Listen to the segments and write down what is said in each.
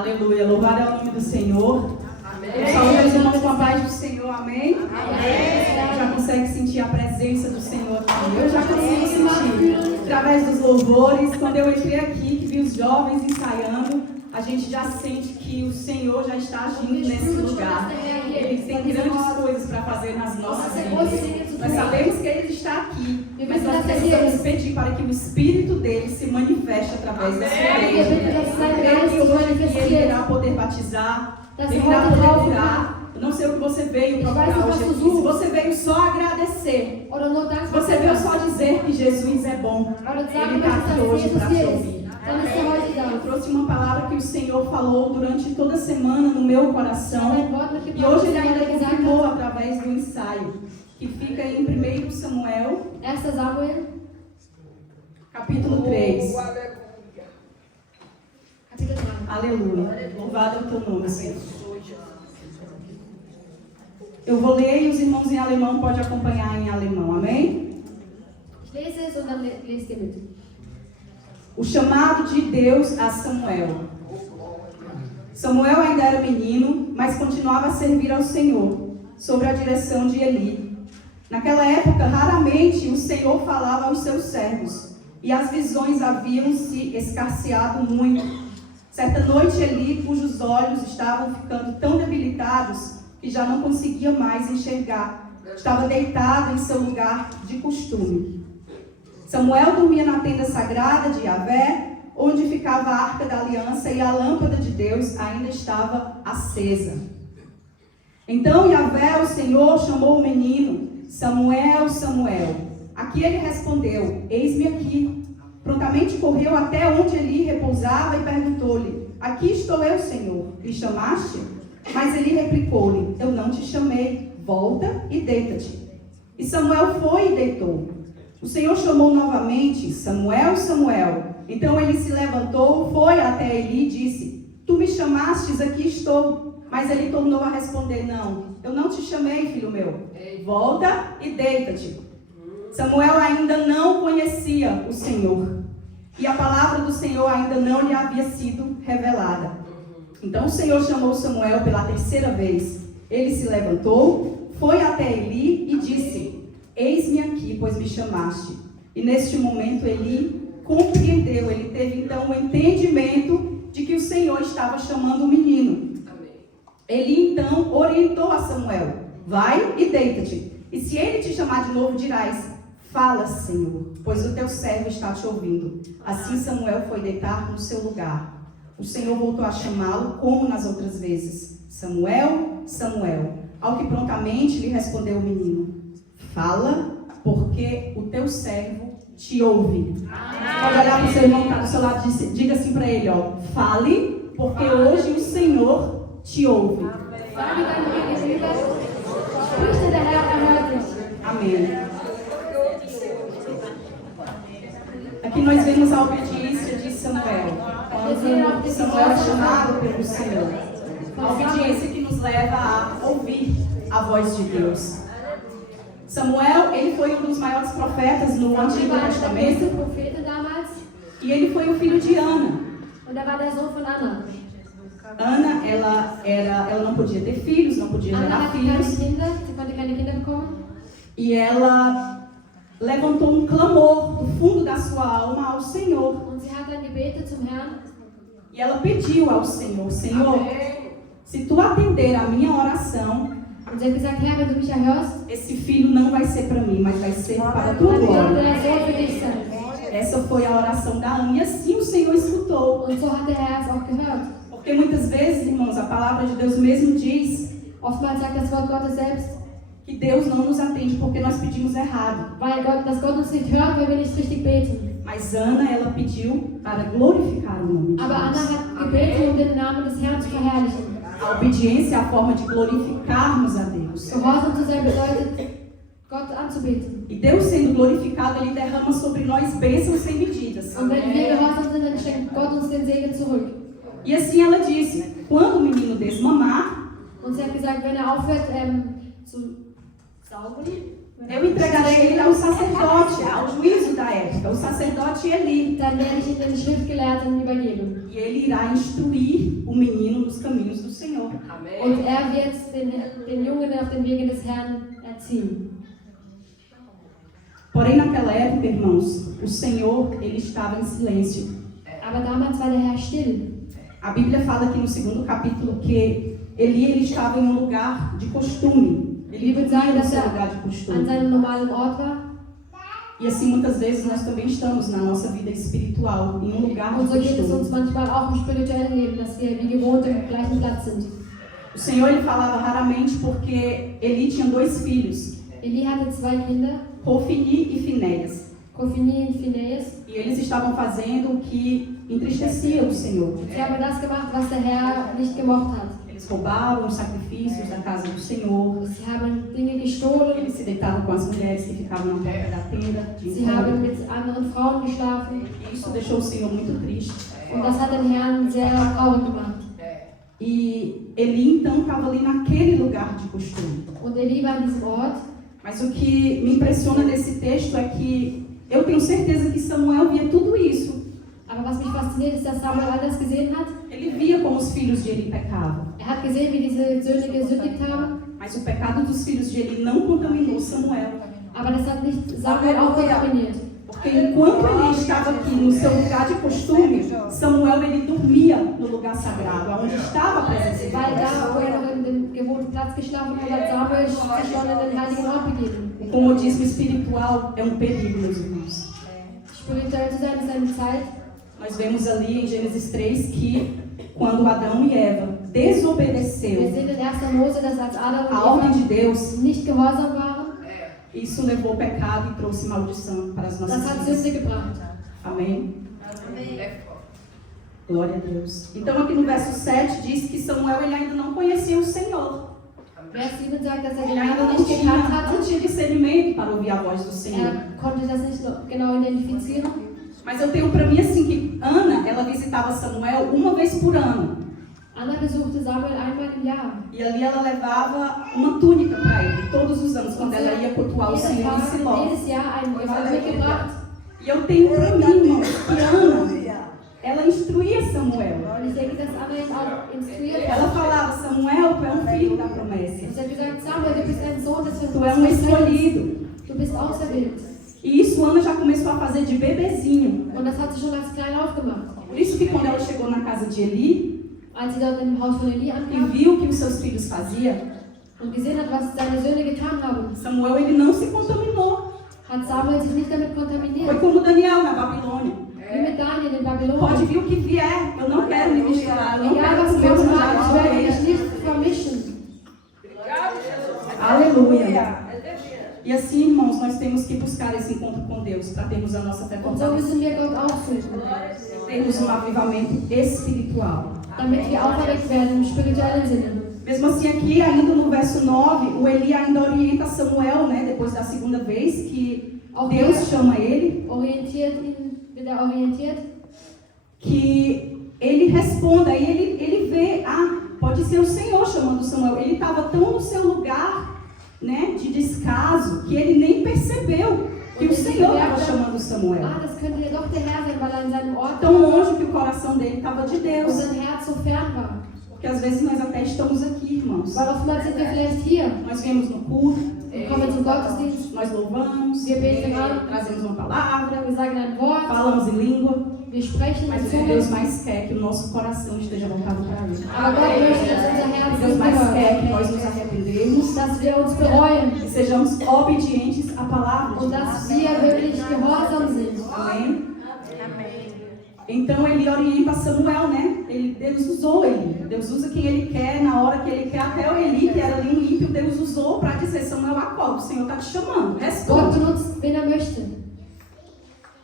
Aleluia, louvado é o nome do Senhor. Amém. Saúde os irmãos com a paz do Senhor, amém? Amém. Já consegue sentir a presença do Senhor aqui. Eu já consigo sentir através dos louvores. Quando eu entrei aqui, que vi os jovens ensaiando, a gente já sente que o Senhor já está agindo nesse lugar. Ele tem grandes coisas para fazer nas nossas vidas. Nós sabemos que Ele está aqui, mas nós precisamos pedir para que o Espírito dele se manifeste através da sua igreja. Creio que hoje Ele irá poder batizar, Ele irá poder curar. Eu não sei o que você veio procurar hoje aqui. Se você veio só agradecer, se você veio só dizer que Jesus é bom, Ele está aqui hoje para te ouvir. Eu trouxe uma palavra que o Senhor falou durante toda a semana no meu coração, e hoje Ele ainda confirmou através do ensaio, que fica em 1 Samuel, capítulo 3. Aleluia. Louvado é o teu nome, Senhor. Eu vou ler e os irmãos em alemão podem acompanhar em alemão, amém? O chamado de Deus a Samuel. Samuel ainda era menino, mas continuava a servir ao Senhor, sob a direção de Eli. Naquela época, raramente o Senhor falava aos seus servos, e as visões haviam se escasseado muito. Certa noite, Eli, cujos olhos estavam ficando tão debilitados que já não conseguia mais enxergar, estava deitado em seu lugar de costume. Samuel dormia na tenda sagrada de Yahvé, onde ficava a arca da aliança, e a lâmpada de Deus ainda estava acesa. Então Yahvé, o Senhor, chamou o menino: Samuel, Samuel. Aqui ele respondeu: Eis-me aqui. Prontamente correu até onde Eli repousava e perguntou-lhe: Aqui estou eu, Senhor. Me chamaste? Mas Eli replicou-lhe: Eu não te chamei. Volta e deita-te. E Samuel foi e deitou. O Senhor chamou novamente: Samuel, Samuel. Então ele se levantou, foi até Eli e disse: Tu me chamastes, aqui estou. Mas ele tornou a responder: Não, eu não te chamei, filho meu. Volta e deita-te. Samuel ainda não conhecia o Senhor, e a palavra do Senhor ainda não lhe havia sido revelada. Então o Senhor chamou Samuel pela terceira vez. Ele se levantou, foi até Eli e disse: Eis-me aqui, pois me chamaste. E neste momento Eli compreendeu, ele teve então o entendimento de que o Senhor estava chamando o menino. Eli então orientou a Samuel: Vai e deita-te. E se ele te chamar de novo, dirás: Fala, Senhor, pois o teu servo está te ouvindo. Assim Samuel foi deitar no seu lugar. O Senhor voltou a chamá-lo como nas outras vezes: Samuel, Samuel. Ao que prontamente lhe respondeu o menino: Fala, porque o teu servo te ouve. Pode olhar para o seu irmão que está do seu lado e diga assim para ele: Fale, porque hoje o Senhor te ouve. Amém. Aqui nós vemos a obediência de Samuel. Quando Samuel é chamado pelo Senhor. A obediência que nos leva a ouvir a voz de Deus. Samuel, ele foi um dos maiores profetas no Antigo Testamento. E ele foi o filho de Ana. Ana, ela não podia ter filhos, não podia gerar filhos. E ela levantou um clamor do fundo da sua alma ao Senhor. E ela pediu ao Senhor: Senhor, se tu atender a minha oração, esse filho não vai ser para mim, mas vai ser para a tua glória. Essa foi a oração da Ana, e assim o Senhor escutou. Porque muitas vezes, irmãos, a palavra de Deus mesmo diz que Deus não nos atende porque nós pedimos errado. Mas Ana, ela pediu para glorificar o nome de Deus. A obediência é a forma de glorificarmos a Deus. E Deus sendo glorificado, Ele derrama sobre nós bênçãos sem medidas. E assim ela disse: quando o menino desmamar, eu entregarei ele ao sacerdote, ao juízo da época, o sacerdote Eli. Dann werde ich ihn den Schriftgelehrten übergeben. E ele irá instruir o menino nos caminhos do Senhor. Und wird den Jungen auf den Wegen des Herrn erziehen. Porém, naquela época, irmãos, o Senhor, ele estava em silêncio. Aber damals war der Herr still. A Bíblia fala aqui no 2º capítulo que ele estava em um lugar de costume. Ele vivia no seu lugar de An costume. seinem normalen Ort war. E assim, muitas vezes, nós também estamos na nossa vida espiritual, em um lugar de Und so geht es uns costume. manchmal auch im spirituellen Leben, dass wir wie gewohnt am gleichen Platz sind. O Senhor, ele falava raramente porque Eli tinha 2 filhos, Eli hatte 2 Kinder, Hofni e Finéias. Hofni und Phinehas. E eles estavam fazendo o que entristecia o Senhor. Sie haben das gemacht, was der Herr nicht gemocht hat. Eles roubavam os sacrifícios da casa do Senhor. Sie haben Dinge gestohlen, Eles se deitavam com as mulheres que ficavam na porta da tenda de sie haben encontro. mit anderen Frauen geschlafen. E isso deixou o Senhor muito triste. Und das hat den Herrn sehr traurig gemacht. E Eli então estava ali naquele lugar de costume. Und Eli war an diesem Ort. Mas o que me impressiona nesse texto é que eu tenho certeza que Samuel via tudo isso. Aber was mich fasziniert, ist, dass Samuel all das gesehen hat. Ele via como os filhos de Eli pecavam. Hat gesehen, wie diese Söhne gesündigt haben. Mas o pecado dos filhos de Eli não contaminou Samuel. Aber das hat nicht Samuel auch kontaminiert. Porque enquanto ele estava aqui no seu lugar de costume, Samuel ele dormia no lugar sagrado, onde estava a presença de Weil Deus. da, wo noch in dem gewohnten Platz geschlafen hat, hat Samuel sich schon in den heiligen Ort begeben. O comodismo espiritual é um perigo, meus irmãos. Spirituell zu sein ist eine Zeit. Nós vemos ali em Gênesis 3 que quando Adão e Eva Wir desobedeceu sehen in 1. Mose, dass als Adam a und ordem Eva de Deus, nicht gehorsam waren, isso levou pecado e trouxe maldição para as das nossas hat vidas. Sünde gebracht. Amém? Glória a Deus. Então aqui no verso 7 diz que Samuel ele ainda não conhecia o Senhor. Vers 7 sagt, dass er Ele den ainda Herrn não nicht gekannt tinha, hatte. não tinha discernimento para ouvir a voz do Senhor. Er konnte das nicht genau identifizieren. Mas eu tenho para mim assim que Ana, ela visitava Samuel uma vez por ano. Anna besuchte Samuel einmal im Jahr. E ali ela levava uma túnica para ele, todos os anos, quando ela ia cultuar o Senhor em Siló. Jedes Jahr ein Gewand mitgebracht. E eu tenho para mim, irmãos, que Ana, ela instruía Samuel. Und ich denke, dass Anna ihn auch instruiert Ela hat. falava, Samuel, tu é um filho da promessa. Sie hat gesagt, Samuel, du bist ein Sohn des Tu é um escolhido. Du bist auserwählt. E isso Ana já começou a fazer de bebezinho. Und das hat sie schon als klein aufgemacht. Por isso que quando ela chegou na casa de Eli Als sie dort im Haus von Eli e ankam viu o que os seus filhos faziam, und gesehen hat, was seine Söhne getan haben, Samuel ele não se contaminou. hat Samuel sich nicht damit Foi kontaminiert. como Daniel na Babilônia. Wie mit Daniel in Pode Babylon. vir o que vier, eu não quero me misturar, eu não Egal quero was comer os kommen mag, ich werde manjares mich nicht vermischen. Aleluia. E assim, irmãos, nós temos que buscar esse encontro com Deus para termos a nossa fé Und so fortalecida, müssen wir Gott aufsuchen, termos um avivamento espiritual. damit wir auferweckt werden im spirituellen Sinne. Mesmo assim, aqui, ainda no verso 9, o Eli ainda orienta Samuel, né, depois da segunda vez que Deus chama ele, Wird er orientiert, que ele responda, e ele vê, pode ser o Senhor chamando Samuel. Ele estava tão no seu lugar, né, de descaso, que ele nem percebeu que o Senhor estava chamando Samuel. das könnte ja doch der Herr sein, weil er in seinem Ort Tão longe que o coração dele estava de und Deus. sein Herz so fern war. Porque às vezes nós até estamos aqui, irmãos. Weil oftmals sind wir vielleicht hier, Nós viemos no culto, kommen zum Gottesdienst, nós louvamos, wir beten an, trazemos uma palavra, wir sagen ein Wort, falamos em língua, wir sprechen mas in o que Deus Zungen. mais quer é que o nosso coração esteja voltado para Ele. Aber Gott möchte, dass unser Herz O que Deus sich mais quer é que gehört, nós nos arrependemos dass wir uns bereuen e sejamos obedientes à palavra de und Deus. dass wir wirklich gehorsam sind. Amém? Então ele orienta Samuel, né? Deus usou ele. Deus usa quem ele quer, na hora que ele quer. Até o Eli, que era ali um ímpio, Deus usou para dizer, Samuel, acorda, o Senhor está te chamando. Gott Responde. benutzt, wen er möchte.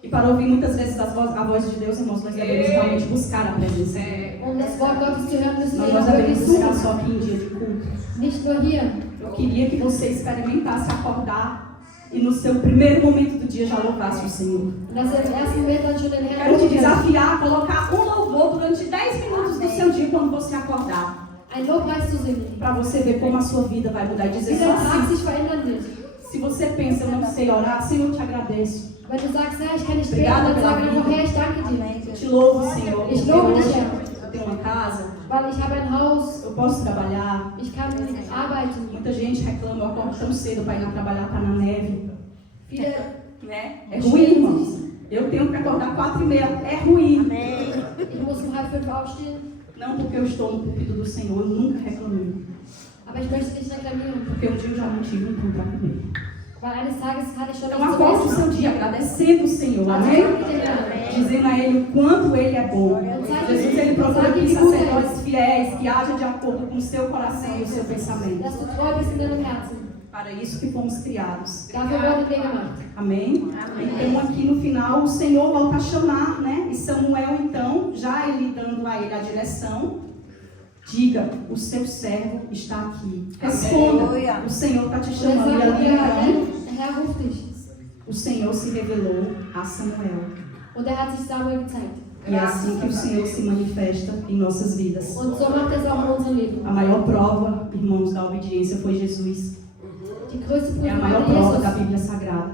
E para ouvir muitas vezes a voz de Deus, irmãos, nós devemos realmente buscar a presença dele. Um das Wort Gottes zu hören, müssen wir Nós auch wirklich devemos buscar suchen. só aqui em dia de culto. Nicht nur hier. Eu queria que você experimentasse acordar e no seu primeiro momento do dia já louvasse o Senhor. Dass er im ersten Moment dann schon den Herrn Quero te loben kann. desafiar a colocar um louvor durante 10 minutos do seu dia quando você acordar. ein Lobpreis zu singen. Para você ver como a sua vida vai mudar e dizer Wie só dein Tag assim. sich verändern wird. Se você pensa, eu não sei orar, Senhor, eu te agradeço. Wenn du sagst, ja, ich kann nicht beten, dann sag einfach, Herr, ich danke dir. Eu te louvo, Senhor. Ich Porque lobe dich, hoje Herr. eu tenho uma casa, Weil ich habe ein Haus, eu posso trabalhar. ich kann arbeiten. Muita gente reclama, eu acordo tão cedo para ir lá trabalhar, tá na neve. Viele, É ruim, irmãos. Eu tenho que acordar 4h30. É ruim. ich muss um 4:30 aufstehen, Não porque eu estou no púlpito do Senhor, eu nunca reclamei. aber ich möchte nicht reklamieren. Porque um dia eu já não tive um pão para comer. Weil eines Tages hatte ich schon Então nichts zu acorde o essen. seu dia agradecendo o Senhor, Also amém? danke dem Herrn. Dizendo a Ele o quanto Ele é bom. Jesus, Ele procura aqui sacerdotes fiéis, que hajam de acordo com o seu coração e o seu pensamento. Dass du treu bist in deinem Herzen. Para isso que fomos criados. Dafür wurden wir gemacht. Amém? Então aqui no final o Senhor volta a chamar, né? E Samuel então, já ele dando a ele a direção, diga, o seu servo está aqui. Responda, o Senhor está te Und er chamando. E sagt ali mir, então, der Herr ruft dich. o Senhor se revelou a Samuel. Und er hat sich Samuel gezeigt. E é assim que o Senhor se manifesta em nossas vidas. Und so macht er es auch in unserem Leben. A maior prova, irmãos, da obediência foi Jesus. Die größte É a Prüfung maior war prova da Jesus. Bíblia Sagrada.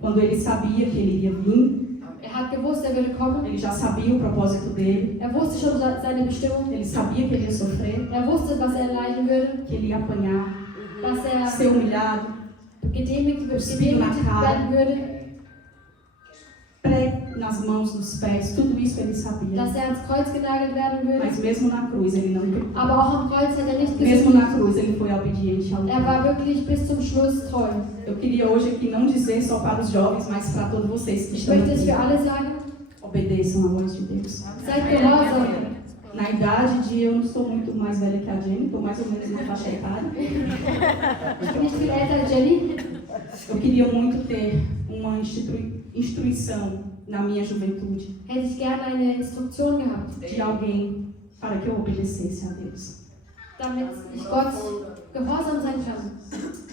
Quando ele sabia que ele iria vir, Er hat gewusst, er würde kommen. ele já sabia o propósito dele, Er wusste schon seine Bestimmung. ele sabia que ele ia sofrer, Er wusste, was er leiden würde, que ele ia apanhar, dass er ser humilhado, gedemütigt Cuspido na cara. werden würde, prego nas mãos, nos pés, tudo isso ele sabia. dass er ans Kreuz genagelt werden würde. Mas mesmo na cruz ele não gritou. Aber auch am Kreuz hat er nicht Mesmo na gesündigt. cruz ele foi obediente ao Er war wirklich bis zum Schluss treu. Eu queria hoje aqui não dizer só para os jovens, mas para todos vocês que Ich estão möchte es aqui. für alle sagen, Obedeçam a voz de Deus. seid gehorsam. Na idade de, eu não sou muito mais velha que a Jenny, estou mais ou menos na faixa etária. Ich bin nicht viel älter als Jenny. Eu queria muito ter uma instrução na minha juventude Hätte ich gerne eine Instruktion gehabt, de alguém para que eu obedecesse a Deus. damit ich Gott gehorsam sein kann.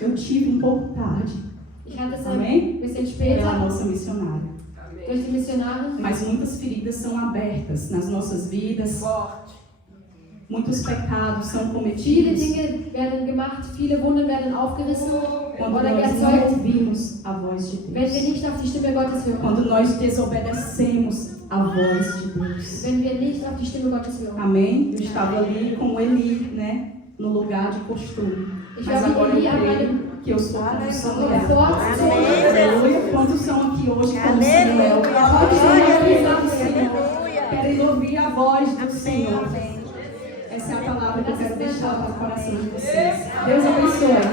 Eu tive um pouco tarde, Ich hatte es Amém? ein bisschen pela später nossa missionária. durch die Missionare. Mas muitas feridas são abertas nas nossas vidas. Muitos pecados são Viele cometidos Dinge werden gemacht, viele Wunden werden aufgerissen quando oder nós não erzeugt, ouvimos a voz de wenn wir Deus. nicht auf die Stimme Gottes hören. Quando nós desobedecemos a voz de Deus. Wenn wir nicht auf die Stimme Gottes hören. Amém? Eu estava ali com Eli, né? No lugar de costume. Ich Mas war agora wie eu Eli an creio meinem que eu sou como Samuel. Vorzugsort. Aleluia. Quantos são aqui hoje como Samuel? Heute stehen wir hier zusammen. Querem ouvir a voz do Senhor. Essa é a palavra que eu quero deixar para o coração de vocês. Deus abençoe.